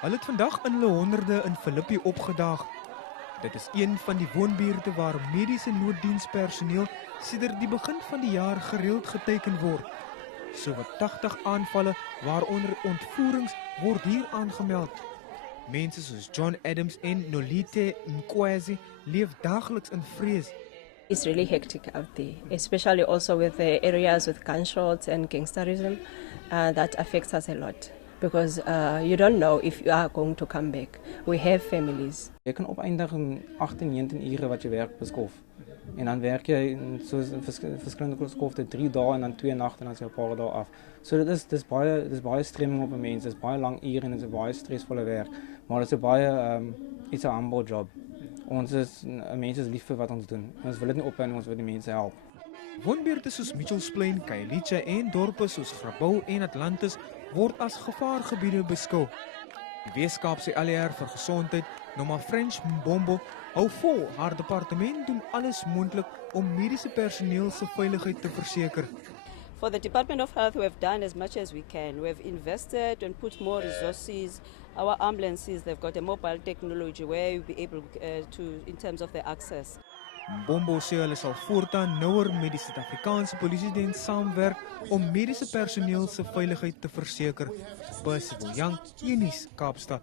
Hulle het vandag in hulle honderde in Philippi opgedaag. Dit is een van die woonbuurte waar mediese nooddienspersoneel sedert die begin van die jaar gereeld geteken word. Sowat 80 aanvalle waaronder ontvoerings word hier aangemeld. Mense soos John Adams en Nolite Mkwazi leef dagelijks in vrees. It's really hectic out there, especially also with the areas with gunshots and gangsterism. That affects us a lot because you don't know if you are going to come back. We have families. Je kan opeindig in 18, 19 ure wat je werkt per skof. En dan werk je in verschillende skofte 3 dagen en dan 2 nachten en dan is je een paar dagen af. So dit is baie stremming op een mens, dit is baie lang uren en dit is baie stressvolle werk. Maar het is it's a humble job. Ons is mense is lief vir wat ons doen. Ons wil dit nie ophou en ons wil die mense help. Woonbuurte soos Mitchells Plain, Khayelitsha en dorpe soos Grabouw en Atlantis word as gevaargebiede beskou. Die Weskaapse ALR vir Gesondheid, Noma French Mbombo, hou vol haar departement doen alles moontlik om mediese personeel se veiligheid te verseker. For the Department of Health, we have done as much as we can. We have invested and put more resources. Our ambulances, they've got a mobile technology where you'll be able in terms of the access. Mbombo sê hulle sal voortaan nouer met die Suid-Afrikaanse Polisiediens saamwerk om mediese personeel se veiligheid te verseker. Percival Young, Unies, Kaapstad.